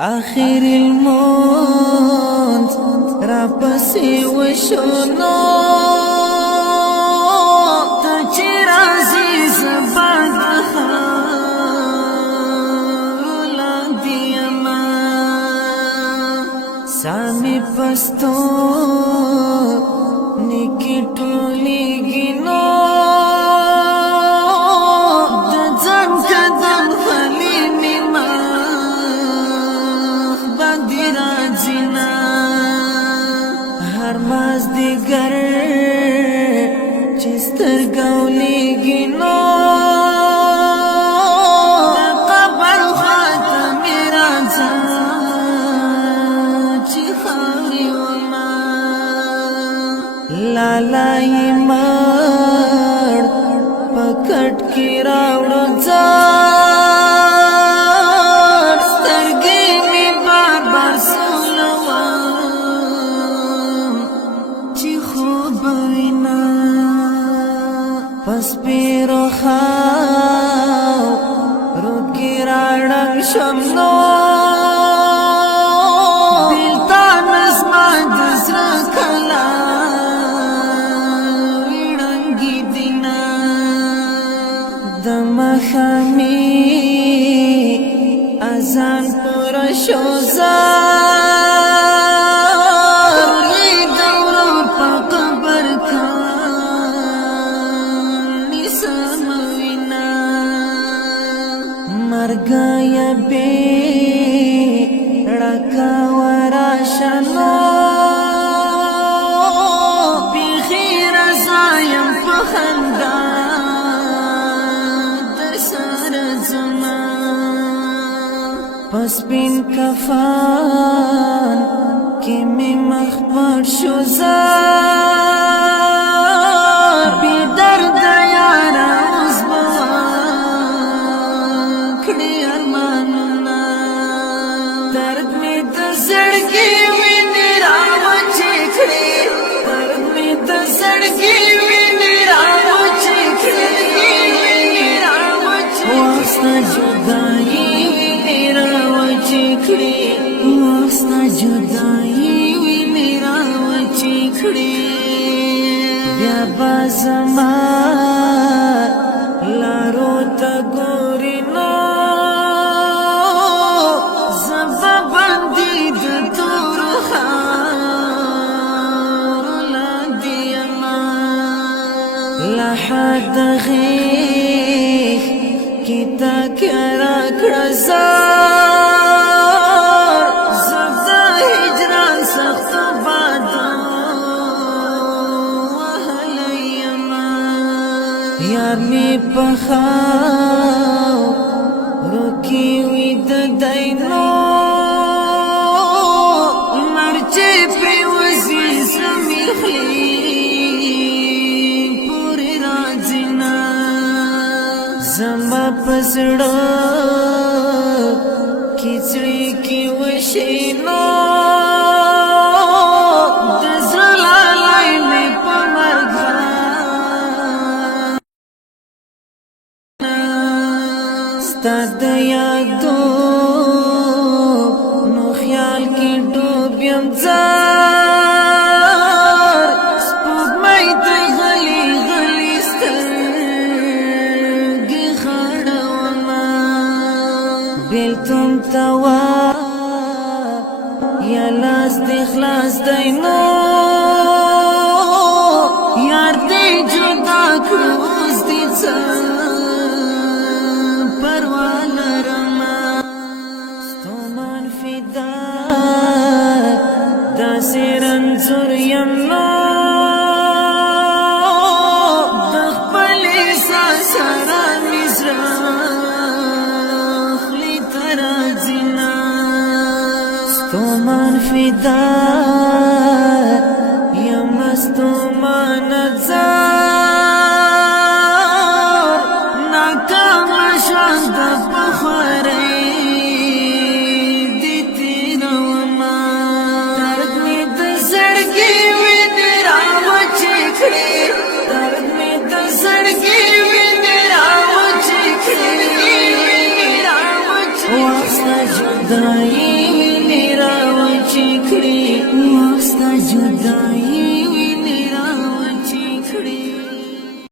آخر الموت را پسی وشونو تا چی رازی زبان خاولا دیما سامی پستو نکی ٹولی گینو مازدیگر چستر گولی گینو قبر خاتم رازا چی خاوری وما لالائی مار پکٹ کی راوڑو زار سترگی می بار بار سولوا پس پیرو خاو روکی راڑنگ شمنو بیلتان اسما دسر کلا ویڑنگی دینا دم خامی ازان پورا شوزار لی دورو پا قبر مرگایا بی رکا وراشنو بی خیر زایم پخندا در سر زمان پس بین کفان کی می مخبر شو زار بی درد یارا درد میں دزڑگی وینی راو چکھڑی درد میں دزڑگی وینی راو چکھڑی واسطہ جدائی وینی راو چکھڑی واسطہ جدائی وینی راو چکھڑی بیا بازمان لارو تا گوری نو لحد غیخ کی تک راکڑ زار زبدا ہجران سخت بادو وحلیما یار می پخاو روکی وید دینو مرچے پی وزیز میخی زما پسڑو کیچڑی کی وشینو دزلالائی میں پمرگانا ستاد یادو نو خیال کی ڈوبیم زار سپوگ مائی تا غلی غلی ستر بیلتم توا یا لاس دی خلاص دینو یار دی جدا کروز دی چا پروال رما ستومان فیدا دا سیرنزور یمنو دخپلی ساسرا مزران ستومان فدا یم ستومان زار ناکام شاند بخوری دیتی نوما درد می دزڑگی وینی راو چکھڑی درد می دزڑگی وینی راو چکھڑی واسطہ جدائی جدائی